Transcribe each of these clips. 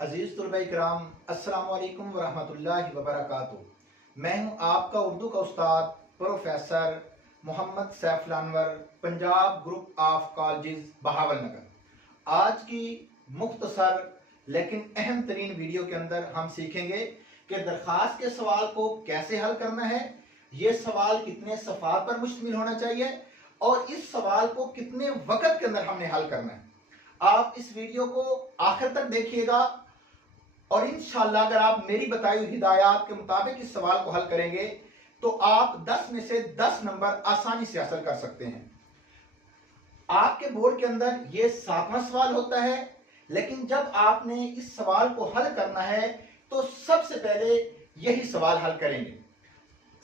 अजीज तुलबा इकराम, अस्सलाम वालेकुम वरहमतुल्लाहि वबरकातुहू। मैं हूं आपका उर्दू का उस्ताद professor Mohammad Saiful Anwar, Punjab group of colleges Bahawal Nagar. आज की मुख्तसर लेकिन अहम तरीन वीडियो के अंदर हम सीखेंगे कि दरखास्त के सवाल को कैसे हल करना है, ये सवाल कितने सफ़ात पर मुश्तमिल होना चाहिए और इस सवाल को कितने वक्त के अंदर हमने हल करना है। आप इस वीडियो को आखिर तक देखिएगा और इंशाअल्लाह अगर आप मेरी बताई हुई हिदायत के मुताबिक इस सवाल को हल करेंगे तो आप 10 में से 10 नंबर आसानी से हासिल कर सकते हैं। आपके बोर्ड के अंदर यह 7वां सवाल होता है, लेकिन जब आपने इस सवाल को हल करना है तो सबसे पहले यही सवाल हल करेंगे।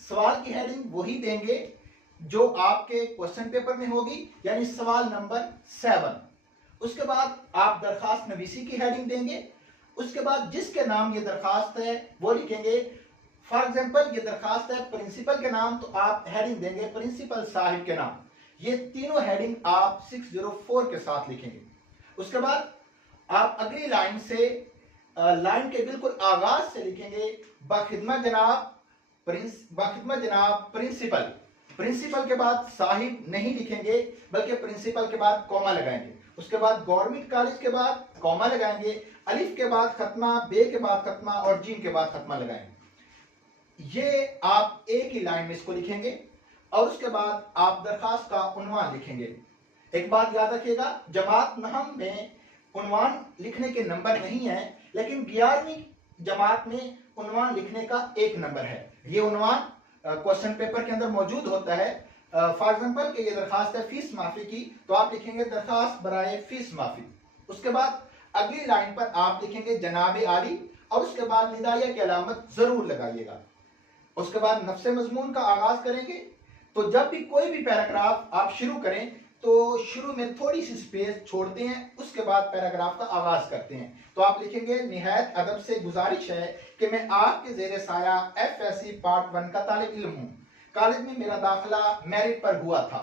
सवाल की हेडिंग वही देंगे जो आपके क्वेश्चन पेपर में होगी, यानी सवाल नंबर 7। उसके बाद आप दरखास्त नवीसी की हेडिंग देंगे। उसके बाद जिसके नाम ये दरखास्त है वो लिखेंगे। फॉर एग्जाम्पल ये दरखास्त है प्रिंसिपल के नाम, तो आप हेडिंग देंगे प्रिंसिपल साहिब के नाम। ये तीनों हेडिंग आप 604 के साथ लिखेंगे। उसके बाद आप अगली लाइन से लाइन के बिल्कुल आगाज से लिखेंगे बाखिदमत जनाब प्रिंसिपल। प्रिंसिपल के बाद साहिब नहीं लिखेंगे, बल्कि प्रिंसिपल के बाद कॉमा लगाएंगे। उसके बाद गवर्नमेंट कॉलेज के बाद कॉमा लगाएंगे, अलिफ के बाद खत्मा, बे के बाद खत्मा और जीम के बाद खत्मा लगाएंगे। ये आप एक ही लाइन में इसको लिखेंगे और उसके बाद आप दरखास्त का उन्वान लिखेंगे। एक बात याद रखिएगा, जमात नहम में उन्वान लिखने के नंबर नहीं है, लेकिन 11वीं जमात में उन्वान लिखने का एक नंबर है। ये उन्वान क्वेश्चन पेपर के अंदर मौजूद होता है। फॉर एग्जाम्पल कि ये दरखास्त है फीस माफी की, तो आप लिखेंगे दरखास्त बराए फीस माफी। उसके बाद अगली लाइन पर आप लिखेंगे जनाब आली और उसके बाद निदाया की अलामत जरूर लगाइएगा। उसके बाद नफ्स मजमून का आगाज करेंगे। तो जब भी कोई भी पैराग्राफ आप शुरू करें तो शुरू में थोड़ी सी स्पेस छोड़ते हैं, उसके बाद पैराग्राफ का आगाज करते हैं। तो आप लिखेंगे निहायत अदब से गुजारिश है कि मैं आपके जेर साया FSC पार्ट 1 का तालिब इल्म हूँ। कॉलेज में मेरा दाखिला मेरिट पर हुआ था।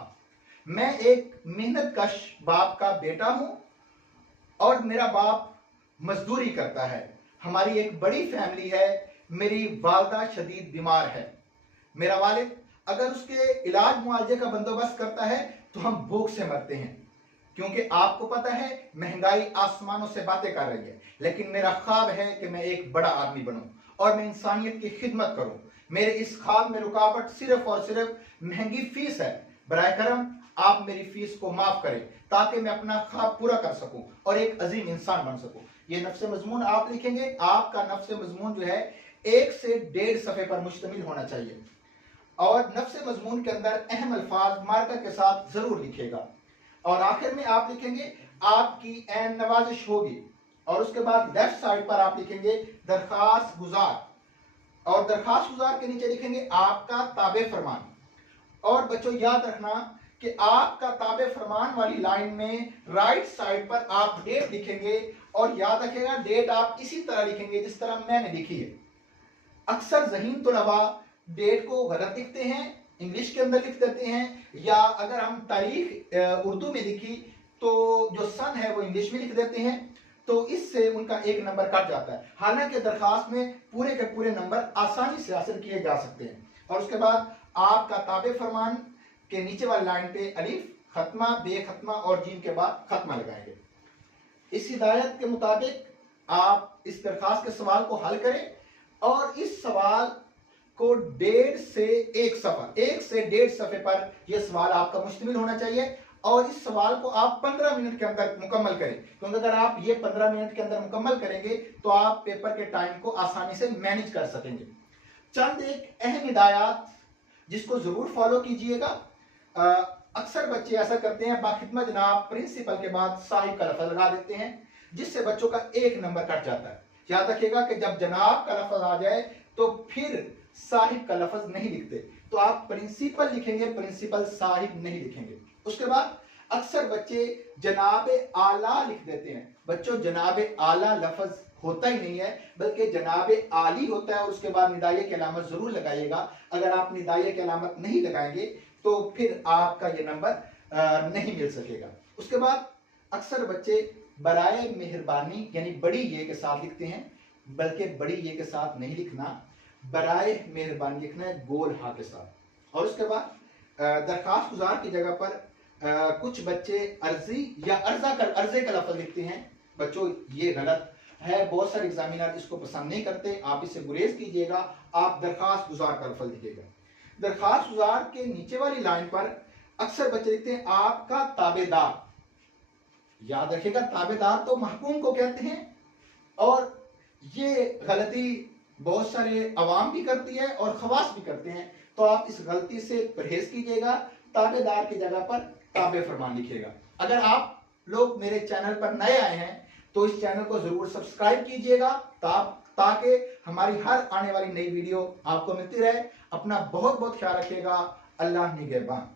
मैं एक मेहनत कश बाप का बेटा हूँ और मेरा बाप मजदूरी करता है। हमारी एक बड़ी फैमिली है। मेरी वालदा शदीद बीमार है। मेरा वालिद अगर उसके इलाज मुआवजे का बंदोबस्त करता है तो हम भूख से मरते हैं, क्योंकि आपको पता है महंगाई आसमानों से बातें कर रही है। लेकिन मेरा ख्वाब है कि मैं एक बड़ा आदमी बनूं और मैं इंसानियत की खिदमत करूं। मेरे इस ख्वाब में रुकावट सिर्फ और सिर्फ महंगी फीस है। बराए करम आप मेरी फीस को माफ करें ताकि मैं अपना ख्वाब पूरा कर सकूं और एक अजीम इंसान बन सकूं। ये नफ्स मजमून आप लिखेंगे। आपका नफ्स मजमून जो है 1 से 1.5 सफ़े पर मुश्तमिल होना चाहिए और नफ्स मजमून के अंदर अहम अल्फाज मार्कर के साथ जरूर लिखेगा। और आखिर में आप लिखेंगे आपकी ऐन नवाजिश होगी और उसके बाद लेफ्ट साइड पर आप लिखेंगे दरखास्त गुजार और दरखास्त गुजार के नीचे लिखेंगे आपका ताबे फरमान। और बच्चों याद रखना कि आपका ताबे फरमान वाली लाइन में राइट साइड पर आप डेट लिखेंगे और याद रखिएगा डेट आप इसी तरह लिखेंगे जिस तरह मैंने लिखी है। अक्सर ज़हीन तुलबा डेट को गलत लिखते हैं, इंग्लिश के अंदर लिख देते हैं, या अगर हम तारीख उर्दू में लिखी तो जो सन है वो इंग्लिश में लिख देते हैं, तो इससे उनका एक नंबर कट जाता है। हालांकि दरखास्त में पूरे के पूरे नंबर आसानी से हासिल किए जा सकते हैं। और उसके बाद आपका ताबे फरमान के नीचे वाली लाइन पे अलिफ खत्मा, बे खत्मा और जीम के बाद खत्मा लगाएंगे। इस हिदायत के मुताबिक आप इस दरखास्त के सवाल को हल करें और इस सवाल को 1.5 से 1 सफ़े पर यह सवाल आपका मुश्तमिल होना चाहिए और इस सवाल को आप 15 मिनट के अंदर मुकम्मल करें, क्योंकि अगर आप ये 15 मिनट के अंदर मुकम्मल करेंगे तो आप पेपर के टाइम को आसानी से मैनेज कर सकेंगे। चंद एक अहम हिदायत जिसको जरूर फॉलो कीजिएगा। अक्सर बच्चे ऐसा करते हैं बाखिदमत जनाब प्रिंसिपल के बाद साहिब का लफ्ज लगा देते हैं, जिससे बच्चों का एक नंबर कट जाता है। याद रखिएगा कि जब जनाब का लफ्ज आ जाए तो फिर साहिब का लफ्ज नहीं लिखते, तो आप प्रिंसिपल लिखेंगे, प्रिंसिपल साहिब नहीं लिखेंगे। उसके बाद अक्सर बच्चे जनाब आला लिख देते हैं। बच्चों जनाब आला लफ्ज होता ही नहीं है, बल्कि जनाब आली होता है और उसके बाद निदाये की अलामत जरूर लगाइएगा। अगर आप निदाये की अलामत नहीं लगाएंगे तो फिर आपका ये नंबर नहीं मिल सकेगा। उसके बाद अक्सर बच्चे बराए मेहरबानी यानी बड़ी ये के साथ लिखते हैं, बल्कि बड़ी ये के साथ नहीं लिखना, बराए मेहरबानी लिखना है गोल हा के साथ। और उसके बाद दरखास्त गुजार की जगह पर कुछ बच्चे अर्जी या अर्जे का लफ्ज लिखते हैं। बच्चों ये गलत है, बहुत सारे एग्जामिनर इसको पसंद नहीं करते, आप इससे गुरेज कीजिएगा, आप दरखास्त गुजार का लफ्ज लिखिएगा। दरखास्त गुजार के नीचे वाली लाइन पर अक्सर बच्चे लिखते हैं आपका ताबेदार। याद रखिएगा ताबेदार तो महकूम को कहते हैं, और ये गलती बहुत सारे अवाम भी करती है और खवास भी करते हैं, तो आप इस गलती से परहेज कीजिएगा, ताबेदार की जगह पर ताबे फरमान लिखिएगा। अगर आप लोग मेरे चैनल पर नए आए हैं तो इस चैनल को जरूर सब्सक्राइब कीजिएगा ताकि हमारी हर आने वाली नई वीडियो आपको मिलती रहे। अपना बहुत बहुत ख्याल रखिएगा। अल्लाह निगहबान।